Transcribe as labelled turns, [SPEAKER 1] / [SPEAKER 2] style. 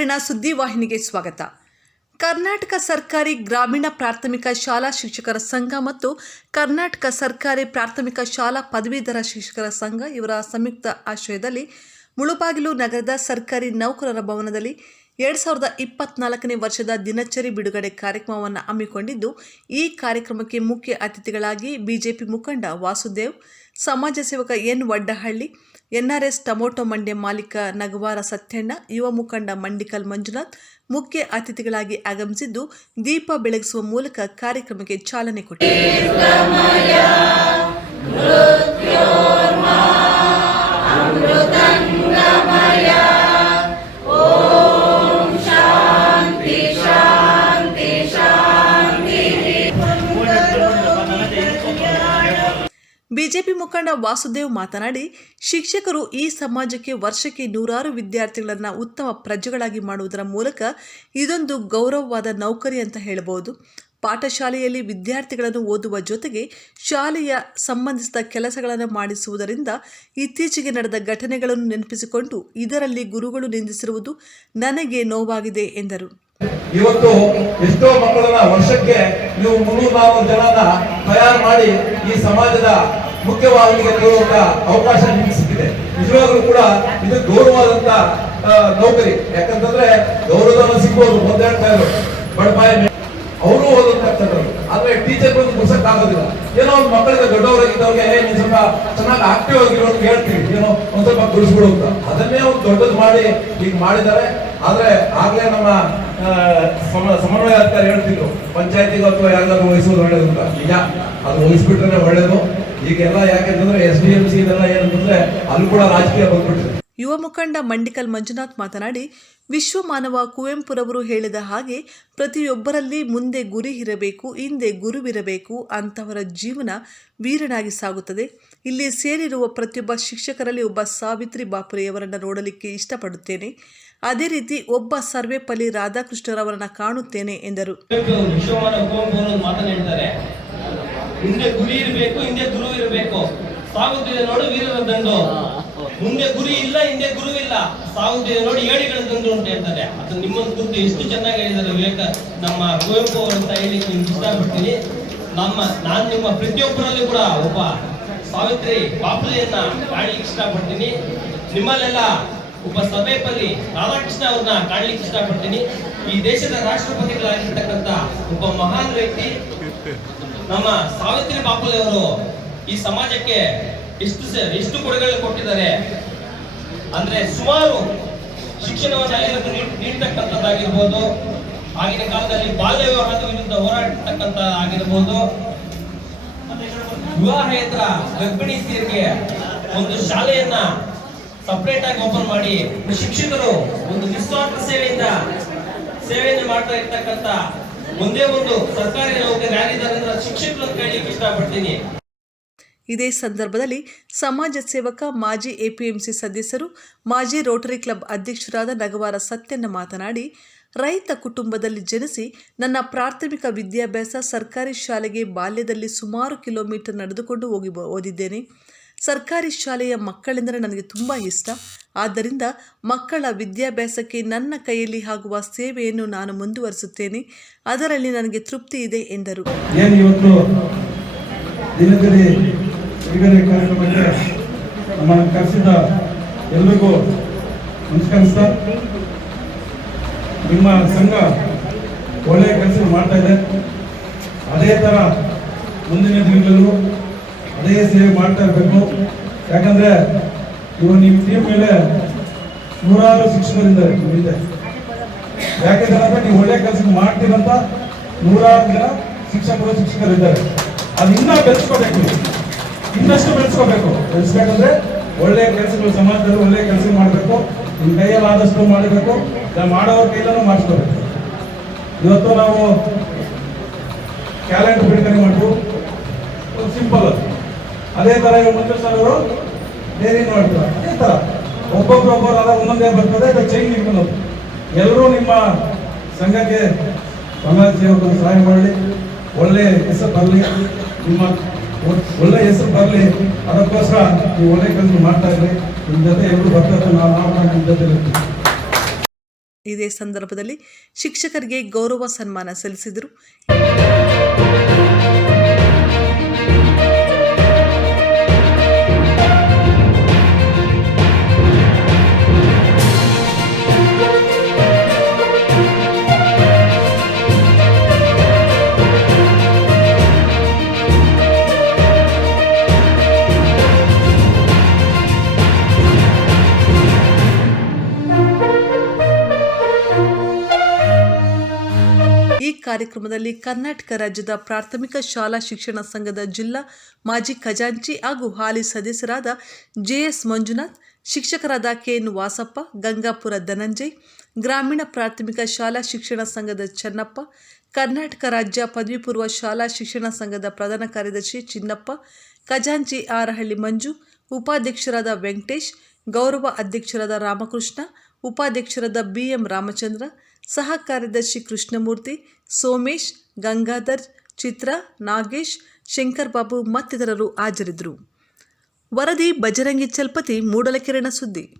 [SPEAKER 1] ರಾಮಾಯಣ ಸುದ್ದಿವಾಹಿನಿಗೆ ಸ್ವಾಗತ. ಕರ್ನಾಟಕ ಸರ್ಕಾರಿ ಗ್ರಾಮೀಣ ಪ್ರಾಥಮಿಕ ಶಾಲಾ ಶಿಕ್ಷಕರ ಸಂಘ ಮತ್ತು ಕರ್ನಾಟಕ ಸರ್ಕಾರಿ ಪ್ರಾಥಮಿಕ ಶಾಲಾ ಪದವೀಧರ ಶಿಕ್ಷಕರ ಸಂಘ ಇವರ ಸಂಯುಕ್ತ ಆಶ್ರಯದಲ್ಲಿ ಮುಳುಬಾಗಿಲು ನಗರದ ಸರ್ಕಾರಿ ನೌಕರರ ಭವನದಲ್ಲಿ ಎರಡು ಸಾವಿರದ ಇಪ್ಪತ್ನಾಲ್ಕನೇ ವರ್ಷದ ದಿನಚರಿ ಬಿಡುಗಡೆ ಕಾರ್ಯಕ್ರಮವನ್ನು ಹಮ್ಮಿಕೊಂಡಿದ್ದು, ಈ ಕಾರ್ಯಕ್ರಮಕ್ಕೆ ಮುಖ್ಯ ಅತಿಥಿಗಳಾಗಿ ಬಿಜೆಪಿ ಮುಖಂಡ ವಾಸುದೇವ್, ಸಮಾಜ ಸೇವಕ N Vaddahalli NRS tomato Mandya ಮಾಲೀಕ ನಗವಾರ ಸತ್ಯಣ್ಣ, ಯುವ ಮುಖಂಡ ಮಂಡಿಕಲ್ ಮಂಜುನಾಥ್, ಮುಖ್ಯ ಅತಿಥಿಗಳಾಗಿ ಆಗಮಿಸಿದ್ದು ದೀಪ ಬೆಳಗಿಸುವ ಮೂಲಕ ಕಾರ್ಯಕ್ರಮಕ್ಕೆ ಚಾಲನೆ ಕೊಟ್ಟರು ಬಿಜೆಪಿ ಮುಖಂಡ ವಾಸುದೇವ್ ಮಾತನಾಡಿ, ಶಿಕ್ಷಕರು ಈ ಸಮಾಜಕ್ಕೆ ವರ್ಷಕ್ಕೆ ನೂರಾರು ವಿದ್ಯಾರ್ಥಿಗಳನ್ನು ಉತ್ತಮ ಪ್ರಜೆಗಳಾಗಿ ಮಾಡುವುದರ ಮೂಲಕ ಇದೊಂದು ಗೌರವವಾದ ನೌಕರಿ ಅಂತ ಹೇಳಬಹುದು ಪಾಠಶಾಲೆಯಲ್ಲಿ ವಿದ್ಯಾರ್ಥಿಗಳನ್ನು ಓದುವ ಜೊತೆಗೆ ಶಾಲೆಯ ಸಂಬಂಧಿಸಿದ ಕೆಲಸಗಳನ್ನು ಮಾಡಿಸುವುದರಿಂದ ಇತ್ತೀಚೆಗೆ ನಡೆದ ಘಟನೆಗಳನ್ನು ನೆನಪಿಸಿಕೊಂಡು ಇದರಲ್ಲಿ ಗುರುಗಳು ನಿಂದಿಸಿರುವುದು ನನಗೆ ನೋವಾಗಿದೆ ಎಂದರು.
[SPEAKER 2] ಇವತ್ತು ಎಷ್ಟೋ ಮಕ್ಕಳನ್ನ ವರ್ಷಕ್ಕೆ ನೀವು ಮುನ್ನೂರ ನಾಲ್ಕು ಜನನ ತಯಾರು ಮಾಡಿ ಈ ಸಮಾಜದ ಮುಖ್ಯವಾಹಿನಿಗೆ ತರುವಂತ ಅವಕಾಶ ನಿಮಗೆ ಸಿಕ್ಕಿದೆ. ನಿಜವಾಗ್ಲೂ ಕೂಡ ಇದು ಗೌರವವಾದಂತ ನೌಕರಿ. ಯಾಕಂತಂದ್ರೆ ಗೌರವಧನ ಸಿಗ್ಬೋದು ಮೊದಲು ಹೇಳ್ತಾ ಬಟ್ ಬಡಪಾಯ ಅವರು ಓದುತ್ತಂತಂದ್ರು ಆದ್ರೆ ಟೀಚರ್ ಬಂದು ಮುಗಿಸಕ್ ಆಗೋದಿಲ್ಲ. ಏನೋ ಒಂದು ಮಕ್ಕಳಿಂದ ದೊಡ್ಡವರಾಗಿದ್ದವ್ರಿಗೆ ನೀನ್ ಸ್ವಲ್ಪ ಚೆನ್ನಾಗಿ ಆಕ್ಟಿವ್ ಆಗಿರೋ ಹೇಳ್ತೀವಿ. ಏನೋ ಒಂದ್ ಸ್ವಲ್ಪ ಗುಡಿಸ್ಬಿಡು ಅಂತ. ಅದನ್ನೇ ಒಂದು ದೊಡ್ಡದು ಮಾಡಿ ಈಗ ಮಾಡಿದ್ದಾರೆ. ಆದ್ರೆ ಆಗ್ಲೇ ನಮ್ಮ ಸಮನ್ವಯ ಅಧಿಕಾರಿ ಹೇಳ್ತಿದ್ರು, ಪಂಚಾಯತಿಗೆ ಅಥವಾ ಯಾರಿಗಾದ್ರು ವಹಿಸೋದು ಒಳ್ಳೇದು ಅಂತ. ನಿಜ ಅದು ವಹಿಸ್ಬಿಟ್ರೆ ಒಳ್ಳೇದು. ಈಗೆಲ್ಲ ಯಾಕೆಂತಂದ್ರೆ ಎಸ್ ಡಿ ಎಂ ಸಿ ಇದೆಲ್ಲ ಏನಂತಂದ್ರೆ ಅಲ್ಲಿ ಕೂಡ ರಾಜಕೀಯ ಬಂದ್ಬಿಟ್ಟಿದೆ.
[SPEAKER 1] ಯುವ ಮುಖಂಡ ಮಂಡಿಕಲ್ ಮಂಜುನಾಥ್ ಮಾತನಾಡಿ ವಿಶ್ವ ಮಾನವ ಕುವೆಂಪುರವರು ಹೇಳಿದ ಹಾಗೆ ಪ್ರತಿಯೊಬ್ಬರಲ್ಲಿ ಮುಂದೆ ಗುರಿ ಇರಬೇಕು ಹಿಂದೆ ಗುರುವಿರಬೇಕು ಅಂತವರ ಜೀವನ ವೀರನಾಗಿ ಸಾಗುತ್ತದೆ. ಇಲ್ಲಿ ಸೇರಿರುವ ಪ್ರತಿಯೊಬ್ಬ ಶಿಕ್ಷಕರಲ್ಲಿ ಒಬ್ಬ ಸಾವಿತ್ರಿ ಬಾಪುರೆಯವರನ್ನು ನೋಡಲಿಕ್ಕೆ ಇಷ್ಟಪಡುತ್ತೇನೆ. ಅದೇ ರೀತಿ ಒಬ್ಬ ಸರ್ವೇಪಲ್ಲಿ ರಾಧಾಕೃಷ್ಣರವರನ್ನ ಕಾಣುತ್ತೇನೆ ಎಂದರು.
[SPEAKER 3] ಹಿಂದೆ ಗುರಿ ಇರಬೇಕು, ಹಿಂದೆ ಗುರು ಇರಬೇಕು. ಸಾಗುತ್ತಿದೆ ನೋಡು ವೀರರ ದಂಡು. ಮುಂದೆ ಗುರಿ ಇಲ್ಲ, ಹಿಂದೆ ಗುರು ಇಲ್ಲ ಸಾಗುತ್ತಿದೆ ನೋಡಿ ಏಳಿಗಳ ದಂಡು ಅಂತ ಹೇಳ್ತಾರೆ ಅದು ನಿಮ್ಮನ್ನು ಕುರಿತು ಎಷ್ಟು ಚೆನ್ನಾಗಿ ಹೇಳಿದ್ದಾರೆ ವಿವೇಕ ನಮ್ಮ ಕುವೆಂಪು ಅಂತ ಹೇಳಿ ನಿಮ್ಗೆ ಇಷ್ಟಪಡ್ತೀನಿ. ನಮ್ಮ, ನಾನು ನಿಮ್ಮ ಪ್ರತಿಯೊಬ್ಬರಲ್ಲಿ ಕೂಡ ಒಬ್ಬ ಸಾವಿತ್ರಿ ಬಾಪುಲೆಯನ್ನ ಕಾಣಿ ಇಷ್ಟಪಡ್ತೀನಿ. ನಿಮ್ಮಲ್ಲೆಲ್ಲ ಒಬ್ಬ ಸಭೆಪಲ್ಲಿ ರಾಧಾಕೃಷ್ಣ ಅವ್ರನ್ನ ಕಾಣಲಿಕ್ಕೆ ಇಷ್ಟಪಡ್ತೀನಿ. ಈ ದೇಶದ ರಾಷ್ಟ್ರಪತಿಗಳಾಗಿರ್ತಕ್ಕಂಥ ಒಬ್ಬ ಮಹಾನ್ ವ್ಯಕ್ತಿ, ನಮ್ಮ ಸಾವಿತ್ರಿ ಬಾಪುಲೆ ಅವರು ಈ ಸಮಾಜಕ್ಕೆ ಎಷ್ಟು ಎಷ್ಟು ಕೊಡುಗೆಗಳು ಕೊಟ್ಟಿದ್ದಾರೆ. ಅಂದ್ರೆ ಸುಮಾರು ಶಿಕ್ಷಣವನ್ನು ನೀಡ್ತಕ್ಕಂಥದ್ದಾಗಿರ್ಬೋದು. ಆಗಿನ ಕಾಲದಲ್ಲಿ ಬಾಲ್ಯ ವಿವಾಹದ ವಿರುದ್ಧ ಹೋರಾಡ್ತಕ್ಕಂಥ ಆಗಿರ್ಬೋದು ವಿವಾಹೇತರ ಗರ್ಭಿಣಿ ಸ್ತ್ರೀಯರಿಗೆ ಒಂದು ಶಾಲೆಯನ್ನ ಸಪರೇಟ್ ಆಗಿ ಓಪನ್ ಮಾಡಿ ಶಿಕ್ಷಕರು ಒಂದು ನಿಸ್ವಾರ್ಥ ಸೇವೆಯಿಂದ ಸೇವೆಯನ್ನು ಮಾಡ್ತಾ ಇರ್ತಕ್ಕಂತ ಮುಂದೆ ಒಂದು ಸರ್ಕಾರಿ ನೌಕರಿ ಯಾರಿದ್ದಾರೆ ಅಂದ್ರೆ ಶಿಕ್ಷಕರು ಕೇಳಲಿಕ್ಕೆ ಇಷ್ಟಪಡ್ತೀನಿ.
[SPEAKER 1] ಇದೇ ಸಂದರ್ಭದಲ್ಲಿ ಸಮಾಜ ಸೇವಕ ಮಾಜಿ ಎಪಿಎಂಸಿ ಸದಸ್ಯರು, ಮಾಜಿ ರೋಟರಿ ಕ್ಲಬ್ ಅಧ್ಯಕ್ಷರಾದ ನಗವಾರ ಸತ್ಯನ್ನ ಮಾತನಾಡಿ, ರೈತ ಕುಟುಂಬದಲ್ಲಿ ಜನಿಸಿ ನನ್ನ ಪ್ರಾಥಮಿಕ ವಿದ್ಯಾಭ್ಯಾಸ ಸರ್ಕಾರಿ ಶಾಲೆಗೆ ಬಾಲ್ಯದಲ್ಲಿ ಸುಮಾರು ಕಿಲೋಮೀಟರ್ ನಡೆದುಕೊಂಡು ಹೋಗಿ ಓದಿದ್ದೇನೆ. ಸರ್ಕಾರಿ ಶಾಲೆಯ ಮಕ್ಕಳೆಂದರೆ ನನಗೆ ತುಂಬ ಇಷ್ಟ. ಆದ್ದರಿಂದ ಮಕ್ಕಳ ವಿದ್ಯಾಭ್ಯಾಸಕ್ಕೆ ನನ್ನ ಕೈಯಲ್ಲಿ ಆಗುವ ಸೇವೆಯನ್ನು ನಾನು ಮುಂದುವರಿಸುತ್ತೇನೆ. ಅದರಲ್ಲಿ ನನಗೆ ತೃಪ್ತಿ ಇದೆ ಎಂದರು.
[SPEAKER 2] ನಿಮ್ಮ ಸಂಘ ಒಳ್ಳೆಯ ಕೆಲಸ ಮಾಡ್ತಾ ಇದೆ. ಅದೇ ಥರ ಮುಂದಿನ ದಿನಗಳಲ್ಲೂ ಅದೇ ಸೇವೆ ಮಾಡ್ತಾ ಇರಬೇಕು. ಯಾಕಂದ್ರೆ ಇವಾಗ ನಿಮ್ಮ ಟೀಮ್ ಮೇಲೆ ನೂರಾರು ಶಿಕ್ಷಕರಿದ್ದಾರೆ ಹಿಂದೆ ಯಾಕೆಂದ್ರೆ ನೀವು ಒಳ್ಳೆ ಕೆಲಸ ಮಾಡ್ತೀರಂತ ನೂರಾರು ಜನ ಶಿಕ್ಷಕರು, ಶಿಕ್ಷಕರಿದ್ದಾರೆ. ಅದು ಇನ್ನೂ ಬೆಳೆಸ್ಕೋಬೇಕು. ಇನ್ನಷ್ಟು ಬೆಳೆಸ್ಕೋಬೇಕು. ಬೆಳೆಸ್ಬೇಕಂದ್ರೆ ಒಳ್ಳೆ ಕೆಲಸಗಳು ಸಮಾಜದಲ್ಲಿ ಒಳ್ಳೆ ಕೆಲಸ ಮಾಡಬೇಕು. ನಿಮ್ಮ ಕೈಯಲ್ಲಿ ಆದಷ್ಟು ಮಾಡಬೇಕು. ನಾವು ಮಾಡೋರ ಕೈಯಲ್ಲೂ ಮಾಡಿಸ್ಕೋಬೇಕು. ಇವತ್ತು ನಾವು ಕ್ಯಾಲೆಂಡರ್ ಬಿಡುಗಡೆ ಮಾಡ್ಬೋದು ಸಿಂಪಲ್ ಅದೇ. ತರ ಈಗ ಮುಂದೆ ಸರ್ ಅವರು ಡೈರಿ ಮಾಡ್ತಾರೆ ಅದೇ ತರ. ಒಬ್ಬೊಬ್ಬರೊಬ್ಬರು ಅದ ಒಂದೊಂದೇ ಬರ್ತದೆ, ಅದು ಚೈನ್ ಇಟ್ಕೊಂಡು ಎಲ್ಲರೂ ನಿಮ್ಮ ಸಂಘಕ್ಕೆ ಸಮಾಜ ಸೇವಕರು ಸಹಾಯ ಮಾಡಲಿ. ಒಳ್ಳೆ ಹೆಸರು ಬರಲಿ. ನಿಮ್ಮ ಒಳ್ಳೆ ಹೆಸರು ಬರಲಿ. ಅದಕ್ಕೋಸ್ಕರ ನೀವು ಒಳ್ಳೆ ಕೆಲಸ ಮಾಡ್ತಾ ಇದ್ರಿ ನಿಮ್ಮ ಜೊತೆ ಎಲ್ಲರೂ ಬರ್ತಾರೆ ನಾವು ನಾವು ನಿಮ್ಮ ಜೊತೆ
[SPEAKER 1] ಇದೇ ಸಂದರ್ಭದಲ್ಲಿ ಶಿಕ್ಷಕರಿಗೆ ಗೌರವ ಸನ್ಮಾನ ಸಲ್ಲಿಸಿದರು. ಕಾರ್ಯಕ್ರಮದಲ್ಲಿ ಕರ್ನಾಟಕ ರಾಜ್ಯದ ಪ್ರಾಥಮಿಕ ಶಾಲಾ ಶಿಕ್ಷಣ ಸಂಘದ ಜಿಲ್ಲಾ ಮಾಜಿ ಖಜಾಂಚಿ ಹಾಗೂ ಹಾಲಿ ಸದಸ್ಯರಾದ ಜೆಎಸ್ ಮಂಜುನಾಥ್, ಶಿಕ್ಷಕರಾದ ಕೆಎನ್ ವಾಸಪ್ಪ, ಗಂಗಾಪುರ ಧನಂಜಯ್, ಗ್ರಾಮೀಣ ಪ್ರಾಥಮಿಕ ಶಾಲಾ ಶಿಕ್ಷಣ ಸಂಘದ ಚೆನ್ನಪ್ಪ, ಕರ್ನಾಟಕ ರಾಜ್ಯ ಪದವಿ ಪೂರ್ವ ಶಾಲಾ ಶಿಕ್ಷಣ ಸಂಘದ ಪ್ರಧಾನ ಕಾರ್ಯದರ್ಶಿ ಚಿನ್ನಪ್ಪ, ಖಜಾಂಚಿ ಆರಹಳ್ಳಿ ಮಂಜು, ಉಪಾಧ್ಯಕ್ಷರಾದ ವೆಂಕಟೇಶ್, ಗೌರವ ಅಧ್ಯಕ್ಷರಾದ ರಾಮಕೃಷ್ಣ, ಉಪಾಧ್ಯಕ್ಷರಾದ ಬಿಎಂ ರಾಮಚಂದ್ರ ಸಹ ಕಾರ್ಯದರ್ಶಿ ಕೃಷ್ಣಮೂರ್ತಿ, ಸೋಮೇಶ್, ಗಂಗಾಧರ್, ಚಿತ್ರ, ನಾಗೇಶ್, ಶಂಕರ್ ಬಾಬು ಮತ್ತಿತರರು ಹಾಜರಿದ್ದರು. ವರದಿ, ಬಜರಂಗಿ ಚಲ್ಪತಿ ಮೂಡಲಕಿರಣ ಸುದ್ದಿ.